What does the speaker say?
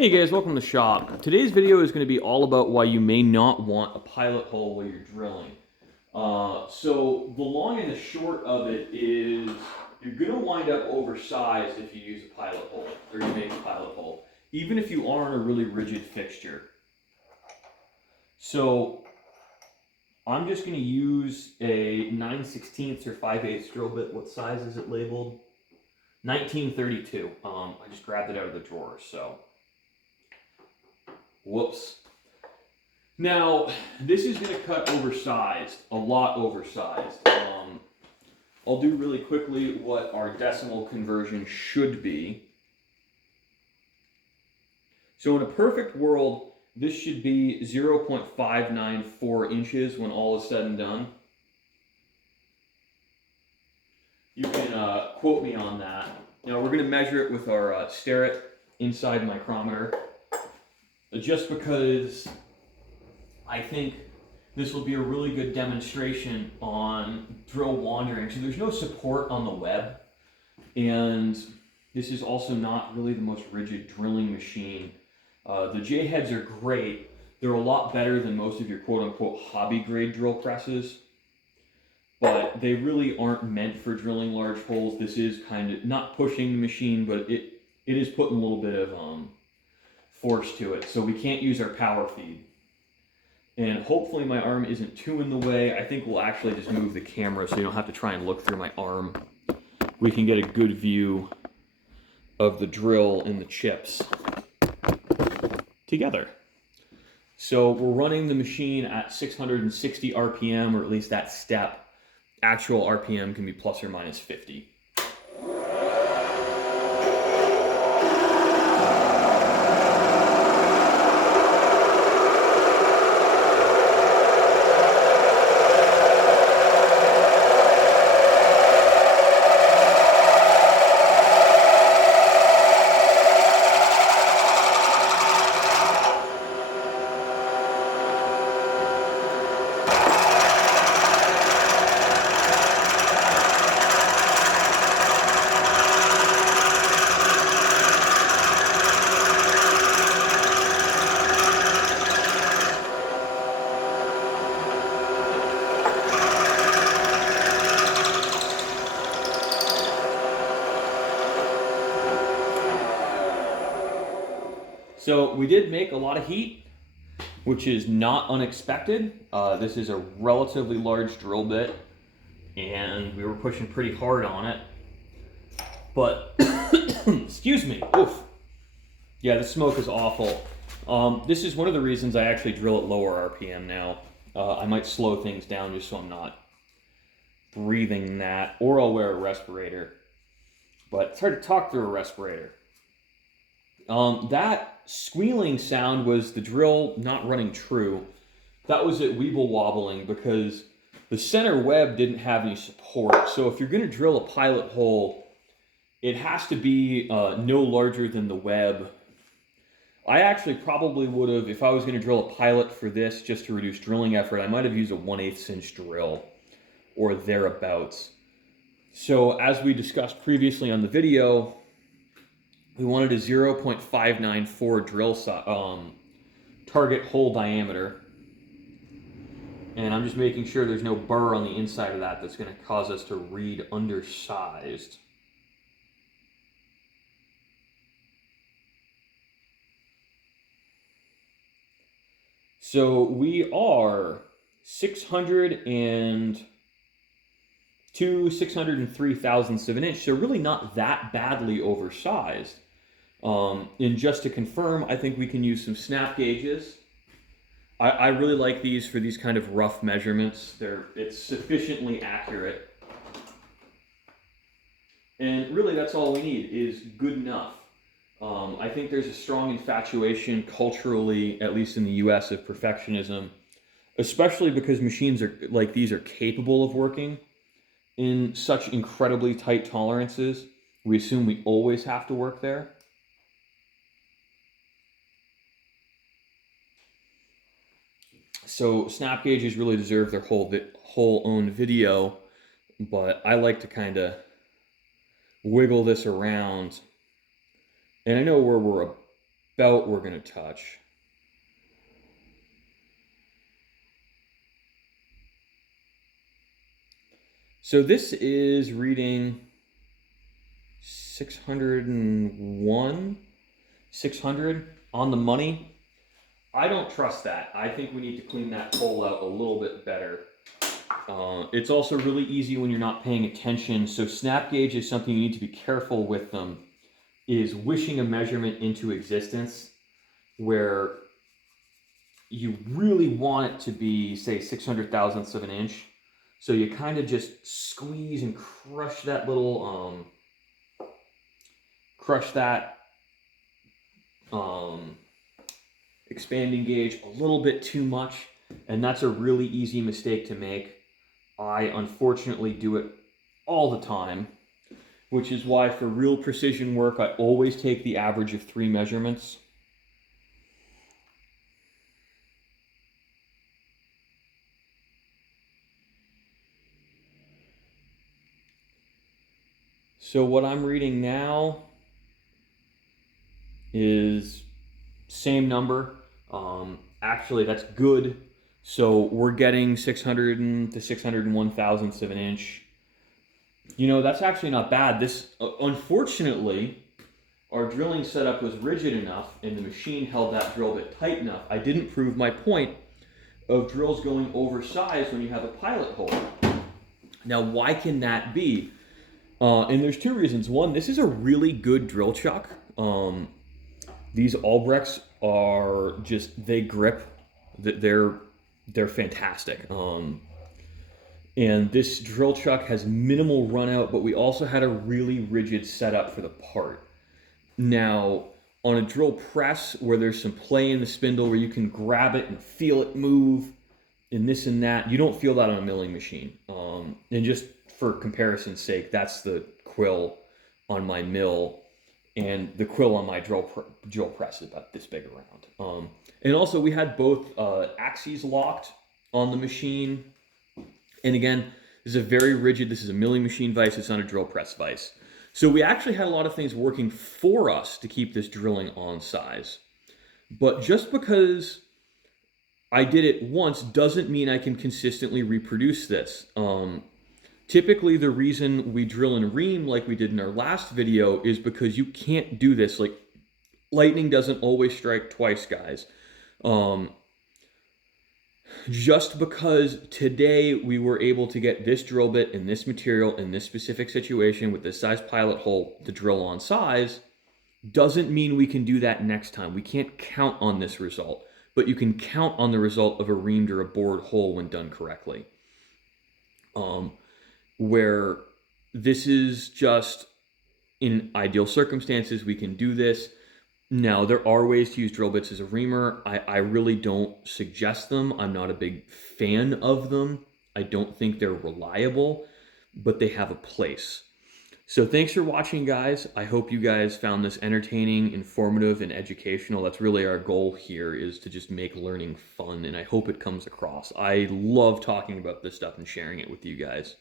Hey guys, welcome to the shop. Today's video is going to be all about why you may not want a pilot hole while you're drilling. So the long and the short of it is you're going to wind up oversized if you use a pilot hole, or you make a pilot hole, even if you aren't a really rigid fixture. So I'm just going to use a 9/16 or 5/8 drill bit. What size is it labeled? 1932. I just grabbed it out of the drawer, so. Whoops. Now, this is going to cut oversized, a lot oversized. I'll do really quickly what our decimal conversion should be. So in a perfect world, this should be 0.594 inches when all is said and done. You can quote me on that. Now we're going to measure it with our Starrett inside micrometer. Just because I think this will be a really good demonstration on drill wandering. So there's no support on the web, and this is also not really the most rigid drilling machine. The J-heads are great. They're a lot better than most of your quote-unquote hobby-grade drill presses, but they really aren't meant for drilling large holes. This is kind of not pushing the machine, but it is putting a little bit of force to it, so we can't use our power feed. And hopefully my arm isn't too in the way. I think we'll actually just move the camera so you don't have to try and look through my arm. We can get a good view of the drill and the chips together. So we're running the machine at 660 RPM, or at least that step. Actual RPM can be plus or minus 50. So we did make a lot of heat, which is not unexpected. This is a relatively large drill bit, and we were pushing pretty hard on it. But, excuse me, oof. Yeah, the smoke is awful. This is one of the reasons I actually drill at lower RPM now. I might slow things down just so I'm not breathing that, or I'll wear a respirator. But it's hard to talk through a respirator. That squealing sound was the drill not running true. That was it weeble wobbling because the center web didn't have any support. So if you're going to drill a pilot hole, it has to be no larger than the web. I actually probably would have, if I was going to drill a pilot for this just to reduce drilling effort, I might have used a 1/8 inch drill or thereabouts. So as we discussed previously on the video, we wanted a 0.594 drill target hole diameter. And I'm just making sure there's no burr on the inside of that that's going to cause us to read undersized. So we are 603 thousandths of an inch, so really not that badly oversized. And just to confirm, I think we can use some snap gauges. I really like these for these kind of rough measurements. It's sufficiently accurate. And really that's all we need is good enough. I think there's a strong infatuation culturally, at least in the US, of perfectionism, especially because machines like these are capable of working in such incredibly tight tolerances. We assume we always have to work there. So snap gauges really deserve their whole own video, but I like to kind of wiggle this around. And I know where we're belt we're going to touch. So this is reading 601, 600 on the money. I don't trust that. I think we need to clean that hole out a little bit better. It's also really easy when you're not paying attention. So snap gauge is something you need to be careful with them, is wishing a measurement into existence where you really want it to be, say, 600 thousandths of an inch. So you kind of just squeeze and crush that little, expanding gauge a little bit too much. And that's a really easy mistake to make. I unfortunately do it all the time, which is why for real precision work, I always take the average of 3 measurements. So what I'm reading now is same number. Actually, that's good. So we're getting 600 to 601 thousandths of an inch. You know, that's actually not bad. This, unfortunately, our drilling setup was rigid enough and the machine held that drill bit tight enough. I didn't prove my point of drills going oversized when you have a pilot hole. Now, why can that be? And there's 2 reasons. One, this is a really good drill chuck. These Albrechts are just, they grip. They're fantastic. And this drill chuck has minimal run out, but we also had a really rigid setup for the part. Now, on a drill press where there's some play in the spindle where you can grab it and feel it move and this and that, you don't feel that on a milling machine. And just for comparison's sake, that's the quill on my mill, and the quill on my drill press is about this big around. And also we had both axes locked on the machine. And again, this is a very rigid, this is a milling machine vise, it's not a drill press vise. So we actually had a lot of things working for us to keep this drilling on size. But just because I did it once doesn't mean I can consistently reproduce this. Typically, the reason we drill and ream like we did in our last video is because you can't do this. Like, lightning doesn't always strike twice, guys. Just because today we were able to get this drill bit in this material in this specific situation with this size pilot hole to drill on size doesn't mean we can do that next time. We can't count on this result, but you can count on the result of a reamed or a bored hole when done correctly. Where this is just, in ideal circumstances, we can do this. Now, there are ways to use drill bits as a reamer. I really don't suggest them. I'm not a big fan of them. I don't think they're reliable, but they have a place. So thanks for watching, guys. I hope you guys found this entertaining, informative, and educational. That's really our goal here, is to just make learning fun, and I hope it comes across. I love talking about this stuff and sharing it with you guys.